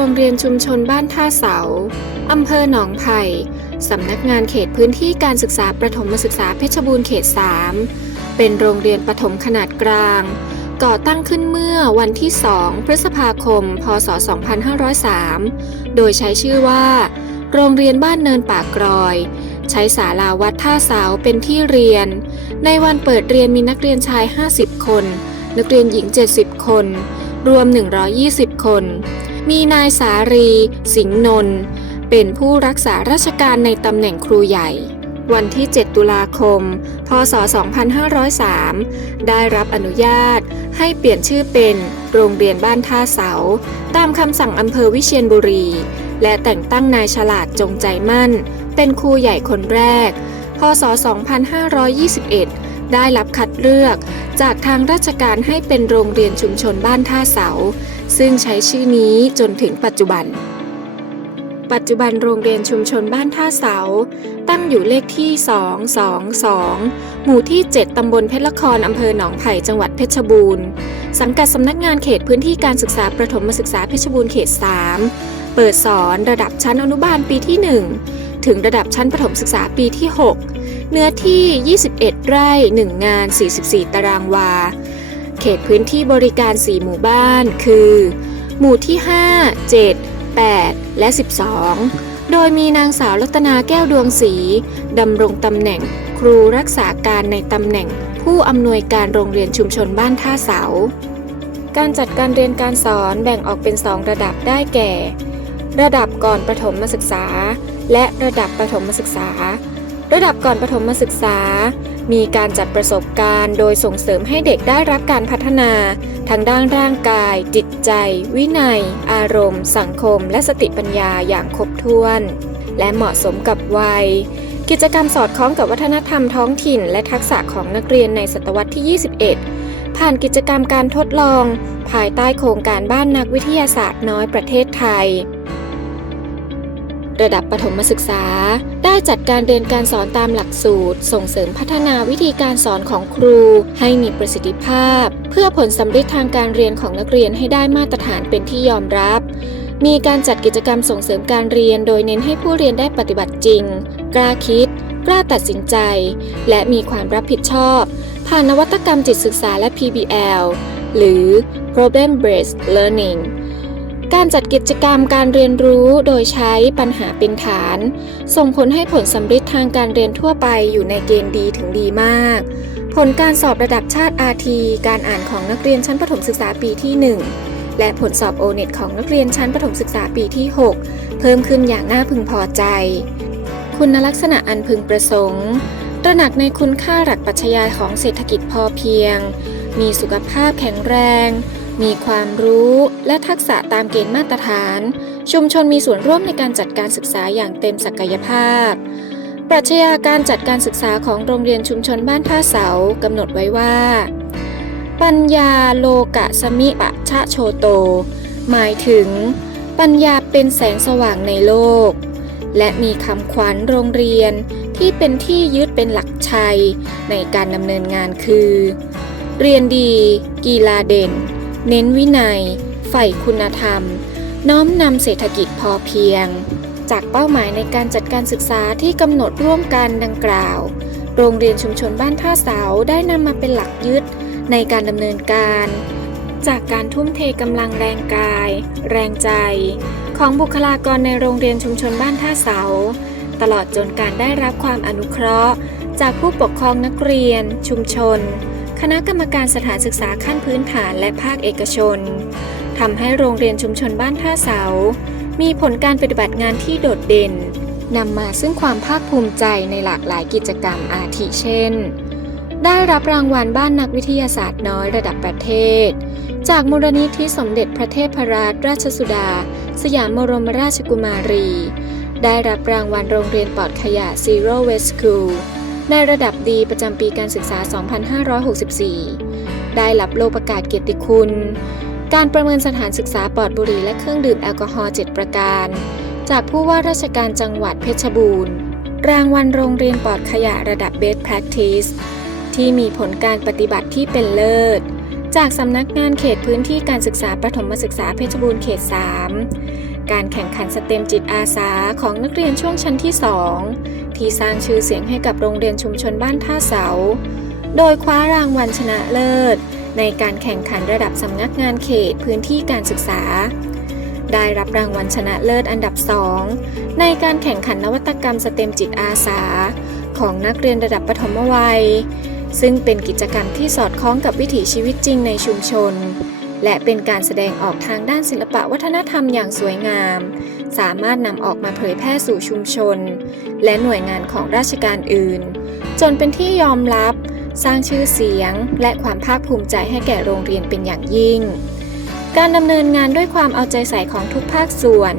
โรงเรียนชุมชนบ้านท่าเสา อำเภอหนองไผ่ สำนักงานเขตพื้นที่การศึกษาประถมศึกษาเพชรบูรณ์เขต 3 เป็นโรงเรียนประถมขนาดกลาง ก่อตั้งขึ้นเมื่อวันที่ 2 พฤษภาคม พศ 2503 โดยใช้ชื่อว่า โรงเรียนบ้านเนินป่ากรอยใช้ศาลาวัดท่าเสาเป็นที่เรียน ในวันเปิดเรียนมีนักเรียนชาย 50 คน นักเรียนหญิง 70 คน รวม 120 คน มีนายสารี สิงห์นนท์เป็นผู้รักษาราชการในตำแหน่งครูใหญ่ วันที่ 7 ตุลาคม พศ 2503 ได้รับอนุญาตให้เปลี่ยนชื่อเป็นโรงเรียนบ้านท่าเสา ตามคำสั่งอำเภอวิเชียรบุรี และแต่งตั้งนายฉลาดจงใจมั่น เป็นครูใหญ่คนแรก พศ 2521 ได้รับคัดเลือก จากทางราชการให้เป็นโรงเรียนชุมชนบ้านท่าเสา ซึ่งใช้ชื่อนี้จนถึงปัจจุบัน ปัจจุบันโรงเรียนชุมชนบ้านท่าเสา ตั้งอยู่เลขที่ 222 หมู่ที่ 7 ตำบลเพชรละครอำเภอหนองไผ่จังหวัดเพชรบูรณ์ สังกัดสำนักงานเขตพื้นที่การศึกษาประถมศึกษาเพชรบูรณ์เขต 3 เปิดสอนระดับชั้นอนุบาลปีที่ 1 ถึงระดับชั้นประถมศึกษาปีที่ 6 เนื้อที่ 21 ไร่ 1 งาน 44 ตารางวา เขตพื้นที่บริการ 4 หมู่บ้าน คือ หมู่ที่ 5 7 8 และ 12 โดยมีนางสาวรัตนาแก้วดวงศรีดำรงตำแหน่งครูรักษาการในตำแหน่ง ผู้อำนวยการโรงเรียนชุมชนบ้านท่าเสา การจัดการเรียนการสอนแบ่งออกเป็น 2 ระดับได้แก่ ระดับก่อนประถมศึกษา และระดับประถมศึกษา ระดับก่อนประถมศึกษา มีการจัดประสบการณ์ โดยส่งเสริมให้เด็กได้รับการพัฒนาทางด้านร่างกาย จิตใจ วินัย อารมณ์ สังคม และสติปัญญาอย่างครบถ้วน และเหมาะสมกับวัย กิจกรรมสอดคล้องกับวัฒนธรรมท้องถิ่น และทักษะของนักเรียนในศตวรรษที่ 21 ผ่านกิจกรรมการทดลอง ภายใต้โครงการบ้านนักวิทยาศาสตร์น้อยประเทศไทย ระดับประถมศึกษา ได้จัดการเรียนการสอนตามหลักสูตร ส่งเสริมพัฒนาวิธีการสอนของครู ให้มีประสิทธิภาพ เพื่อผลสำเร็จทางการเรียนของนักเรียนให้ได้มาตรฐานเป็นที่ยอมรับมีการจัดกิจกรรมส่งเสริมการเรียนโดยเน้นให้ผู้เรียนได้ปฏิบัติจริง กล้าคิด กล้าตัดสินใจ และมีความรับผิดชอบ ผ่านนวัตกรรมจิตศึกษาและ PBL หรือ Problem Based Learning การจัดกิจกรรมการเรียนรู้โดยใช้ปัญหาเป็นฐาน ส่งผลให้ผลสำเร็จทางการเรียนทั่วไปอยู่ในเกณฑ์ดีถึงดีมาก ผลการสอบระดับชาติ RT การอ่านของนักเรียนชั้นประถมศึกษาปีที่ 1 และผลสอบ O-NET ของนักเรียนชั้นประถมศึกษาปีที่ 6 เพิ่มขึ้นอย่างน่าพึงพอใจ คุณลักษณะอันพึงประสงค์ ตระหนักในคุณค่าหลักปรัชญาของเศรษฐกิจพอเพียง มีสุขภาพแข็งแรง มีความรู้และทักษะตามเกณฑ์มาตรฐาน ชุมชนมีส่วนร่วมในการจัดการศึกษาอย่างเต็มศักยภาพ ปรัชญาการจัดการศึกษาของโรงเรียนชุมชนบ้านท่าเสากำหนดไว้ว่า ปัญญาโลกะสมิปะชะโชโต หมายถึง ปัญญาเป็นแสงสว่างในโลก และมีคำขวัญโรงเรียนที่เป็นที่ยึดเป็นหลักชัยในการดำเนินงานคือ เรียนดี กีฬาเด่น เน้นวินัย ใฝ่คุณธรรม น้อมนำเศรษฐกิจพอเพียง จากเป้าหมายในการจัดการศึกษาที่กำหนดร่วมกันดังกล่าว โรงเรียนชุมชนบ้านท่าเสาได้นำมาเป็นหลักยึดในการดำเนินการ จากการทุ่มเทกำลังแรงกาย แรงใจ ของบุคลากรในโรงเรียนชุมชนบ้านท่าเสา ตลอดจนการได้รับความอนุเคราะห์ จากผู้ปกครองนักเรียน ชุมชน คณะกรรมการสถานศึกษาขั้นพื้นฐานและภาคเอกชนทำให้โรงเรียนชุมชนบ้านท่าเสา มีผลการปฏิบัติงานที่โดดเด่นนำมาซึ่งความภาคภูมิใจในหลากหลายกิจกรรมอาทิเช่น ได้รับรางวัลบ้านนักวิทยาศาสตร์น้อยระดับประเทศ จากมูลนิธิสมเด็จพระเทพรัตนราชสุดา สยามบรมราชกุมารี ได้รับรางวัลโรงเรียนปลอดขยะ Zero Waste School ในระดับดีประจำปีการศึกษา 2564 ได้รับโลประกาศเกียรติคุณ การประเมินสถานศึกษาปลอดบุหรี่และเครื่องดื่มแอลกอฮอล์7ประการ จากผู้ว่าราชการจังหวัดเพชรบูรณ์ รางวัลโรงเรียนปลอดขยะระดับ Best Practice ที่มีผลการปฏิบัติที่เป็นเลิศ จากสำนักงานเขตพื้นที่การศึกษาประถมศึกษาเพชรบูรณ์เขต 3 การแข่งขันสเต็มจิตอาสาของนักเรียนช่วงชั้นที่ 2 ที่สร้างชื่อเสียงให้กับโรงเรียนชุมชนบ้านท่าเสา โดยคว้ารางวัลชนะเลิศ ในการแข่งขันระดับสำนักงานเขตพื้นที่การศึกษา ได้รับรางวัลชนะเลิศอันดับ2ในการแข่งขันนวัตกรรมสเต็มจิตอาสา ของนักเรียนระดับปฐมวัย ซึ่งเป็นกิจกรรมที่สอดคล้องกับวิถีชีวิตจริงในชุมชน และเป็นการแสดงออกทางด้านศิลปะวัฒนธรรมอย่างสวยงาม สามารถนำออกมาเผยแพร่สู่ชุมชน และหน่วยงานของราชการอื่น จนเป็นที่ยอมรับ สร้างชื่อเสียง และความภาคภูมิใจให้แก่โรงเรียนเป็นอย่างยิ่ง การดำเนินงานด้วยความเอาใจใส่ของทุกภาคส่วน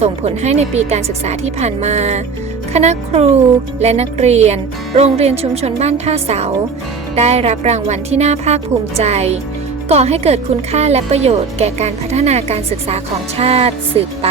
ส่งผลให้ในปีการศึกษาที่ผ่านมา คณะครูและนักเรียน โรงเรียนชุมชนบ้านท่าเสา ได้รับรางวัลที่น่าภาคภูมิใจ ก่อให้เกิดคุณค่าและประโยชน์แก่การพัฒนาการศึกษาของชาติสืบไป